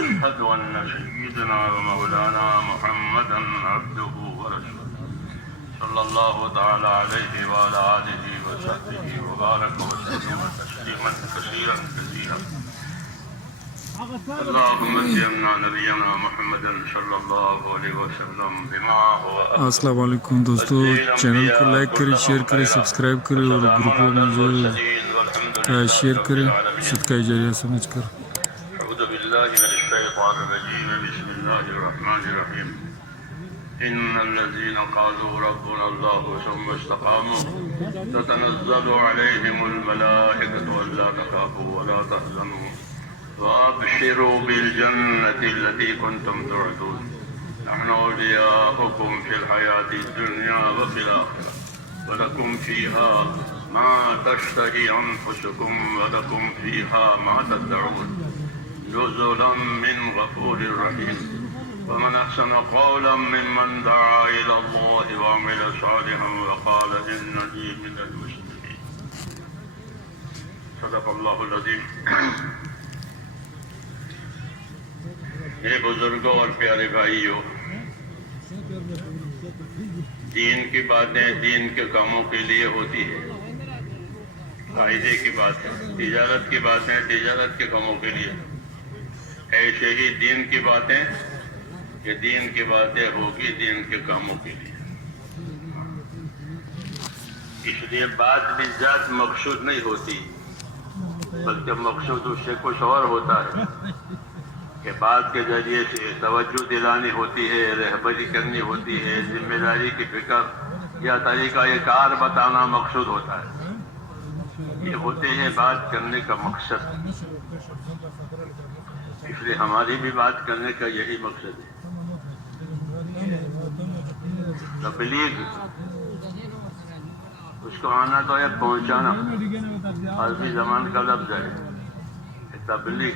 ونشهد أن سيدنا ومولانا محمدا عبده ورسوله صلى الله تعالى عليه وعلى آله وصحبه وبارك وسلم تسليما كثيرا كثيرا. اللهم اجعلنا نبينا محمدا صلی اللہ علیہ وسلم بما هو. السلام علیکم دوستو، چینل کو لائک کریں، شیئر کریں، سبسکرائب کریں اور گروپوں میں جو شیئر کریں صدقہ جاریہ سمجھ کر. اعوذ باللہ من الشیطان الرجیم، بسم اللہ الرحمن الرحیم. ان الذين قالوا ربنا الله ثم استقاموا تتنزل عليهم الملائكة ألا تخافوا ولا تحزنوا وابشروا بالجنة التي كنتم توعدون نحن أولياؤكم في الحياة الدنيا وفي الآخرة ولكم فيها ما تشتهي أنفسكم ولكم فيها ما تدعون نزلا من غفور رحيم. ومن أحسن قولا ممن دعا إلى الله وعمل صالحا وقال إنني من المسلمين. صدق الله العظيم. میرے بزرگوں اور پیارے بھائیوں، دین کی باتیں دین کے کاموں کے لیے ہوتی ہے، فائدے کی باتیں، تجارت کی باتیں تجارت کے کاموں کے لیے. ایسے ہی دین کی باتیں کہ دین کی باتیں ہوگی دین کے کاموں کے لیے. اس لیے بات بھی ذات مقصود نہیں ہوتی، بلکہ مقصود اس سے کچھ اور ہوتا ہے کہ بات کے ذریعے سے توجہ دلانی ہوتی ہے، رہبری کرنی ہوتی ہے، ذمہ داری کی فکر یا طریقہ کار بتانا مقصود ہوتا ہے. یہ ہوتے ہیں بات کرنے کا مقصد. اس لیے ہماری بھی بات کرنے کا یہی مقصد ہے. تبلیغ اس کو آنا تو ہے پہنچانا، عربی زبان کا لفظ ہے تبلیغ،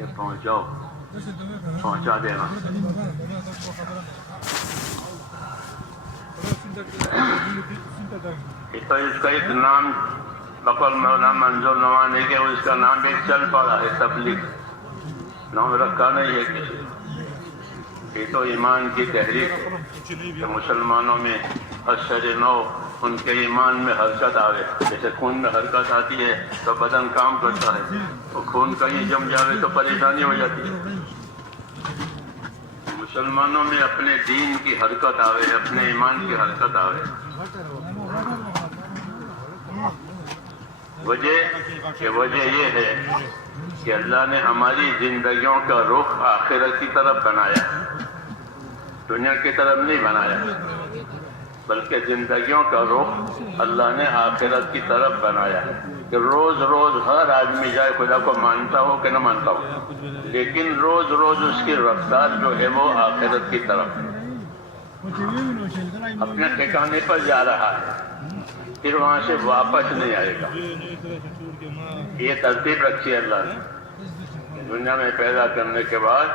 یہ پہنچاؤ، پہنچا دینا. تو اس کا ایک نام بقول مولانا منظور نوانی کے اس کا نام ایک چل پڑا ہے، تبلیغ. نام رکھا نہیں ہے کسی. یہ تو ایمان کی تحریک کہ مسلمانوں میں اثر نو ان کے ایمان میں حرکت آوے. جیسے خون میں حرکت آتی ہے تو بدن کام کرتا ہے، تو خون کہیں جم جاوے تو پریشانی ہو جاتی ہے. مسلمانوں میں اپنے دین کی حرکت آوے، اپنے ایمان کی حرکت آوے. وجہ یہ ہے کہ اللہ نے ہماری زندگیوں کا رخ آخرت کی طرف بنایا، دنیا کی طرف نہیں بنایا، بلکہ زندگیوں کا رخ اللہ نے آخرت کی طرف بنایا کہ روز روز ہر آدمی جائے خدا کو مانتا ہو کہ نہ مانتا ہو، لیکن روز روز اس کی رفتار جو ہے وہ آخرت کی طرف اپنے ٹھکانے پر جا رہا ہے، پھر وہاں سے واپس نہیں آئے گا. یہ ترتیب رکھی ہے اللہ نے دنیا میں پیدا کرنے کے بعد،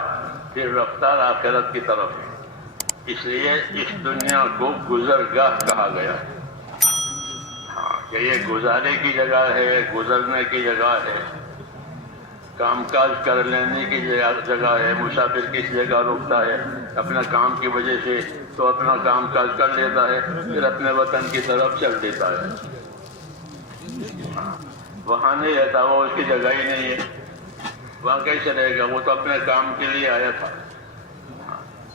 پھر رفتار آخرت کی طرف. اس لیے اس دنیا کو گزرگاہ کہا گیا کہ یہ گزارے کی جگہ ہے، گزرنے کی جگہ ہے، کام کاج کر لینے کی جگہ ہے. مسافر کس جگہ رکتا ہے اپنا کام کی وجہ سے تو اپنا کام کاج کر لیتا ہے، پھر اپنے وطن کی طرف چل دیتا ہے. وہاں نہیں رہتا، وہ اس کی جگہ ہی نہیں ہے. وہاں کیسے رہے گا؟ وہ تو اپنے کام کے لیے آیا تھا.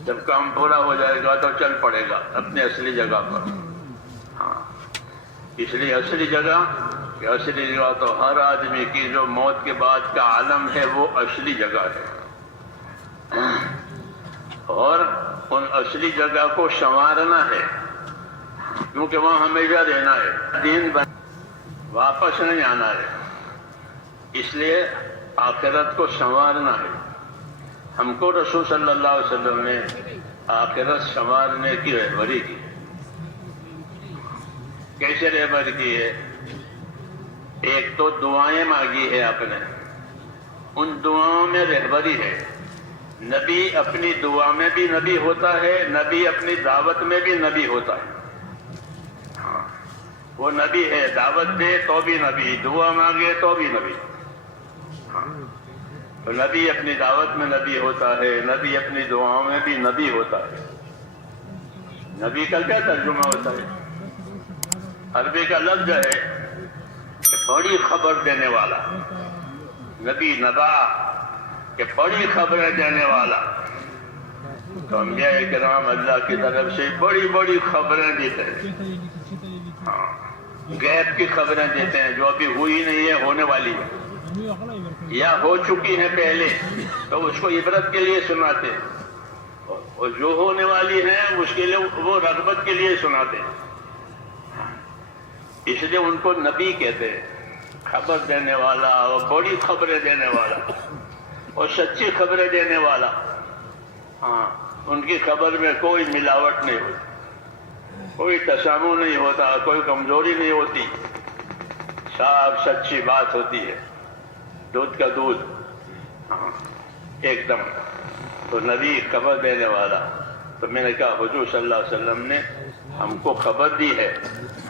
جب کام پورا ہو جائے گا تو چل پڑے گا اپنے اصلی جگہ پر. اس لیے اصلی جگہ تو ہر آدمی کی جو موت کے بعد کا عالم ہے وہ اصلی جگہ ہے، اور ان اصلی جگہ کو سنوارنا ہے، کیونکہ وہاں ہمیشہ رہنا ہے، دین واپس نہیں آنا ہے. اس لیے آخرت کو سنوارنا ہے. ہم کو رسول صلی اللہ علیہ وسلم نے آخرت سنوارنے کی رہبری کی. کیسے رہبری کی ہے؟ ایک تو دعائیں مانگی ہے آپ نے، ان دعاؤں میں رہبری ہے. نبی اپنی دعا میں بھی نبی ہوتا ہے، نبی اپنی دعوت میں بھی نبی ہوتا ہے. وہ نبی ہے، دعوت دے تو بھی نبی، دعا مانگے تو بھی نبی. تو نبی اپنی دعوت میں نبی ہوتا ہے، نبی اپنی دعاؤں میں بھی نبی ہوتا ہے۔ نبی کا کیا ترجمہ ہوتا ہے؟ عربی کا لفظ ہے کہ بڑی خبر دینے والا، نبی نبا کہ بڑی خبریں دینے والا۔ تو انبیاء کرام اللہ کی طرف سے بڑی بڑی خبریں دیتے ہیں، غیب کی خبریں دیتے ہیں جو ابھی ہوئی نہیں ہے، ہونے والی ہے یا ہو چکی ہے پہلے، تو اس کو عبرت کے لیے سناتے ہیں، اور جو ہونے والی ہے اس کے لیے وہ رغبت کے لیے سناتے ہیں۔ اس لیے ان کو نبی کہتے ہیں، خبر دینے والا اور بڑی خبریں دینے والا اور سچی خبریں دینے والا۔ ہاں، ان کی خبر میں کوئی ملاوٹ نہیں ہوتی، کوئی تشامہ نہیں ہوتا، کوئی کمزوری نہیں ہوتی، صاف سچی بات ہوتی ہے، دودھ کا دودھ، ہاں ایک دم۔ تو نبی خبر دینے والا۔ تو میں نے کہا حضور صلی اللہ علیہ وسلم نے ہم کو خبر دی ہے،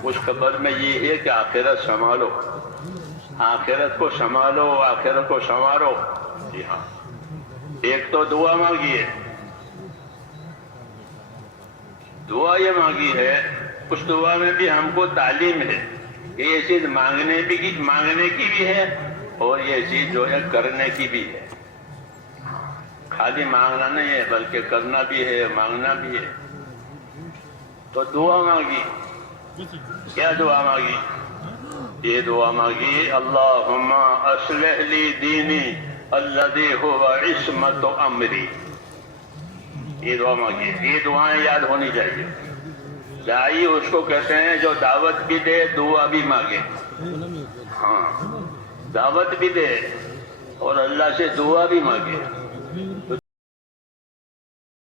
اس خبر میں یہ ہے کہ آخرت سنبھالو، آخرت کو سنبھالو، آخرت کو سنوارو۔ جی ہاں، ایک تو دعا مانگی ہے، دعا یہ مانگی ہے، اس دعا میں بھی ہم کو تعلیم ہے کہ یہ چیز مانگنے کی بھی ہے اور یہ چیز جو ہے کرنے کی بھی ہے۔ خالی مانگنا نہیں ہے بلکہ کرنا بھی ہے، مانگنا بھی ہے۔ تو دعا مانگی، کیا دعا مانگی؟ یہ دعا مانگی اللہم اصلح لی دینی الذی هو عصمت امری۔ یہ دعا مانگی، یہ دعائیں یاد ہونی چاہیے۔ داعی اس کو کہتے ہیں جو دعوت بھی دے، دعا بھی مانگے۔ ہاں، دعوت بھی دے اور اللہ سے دعا بھی مانگے۔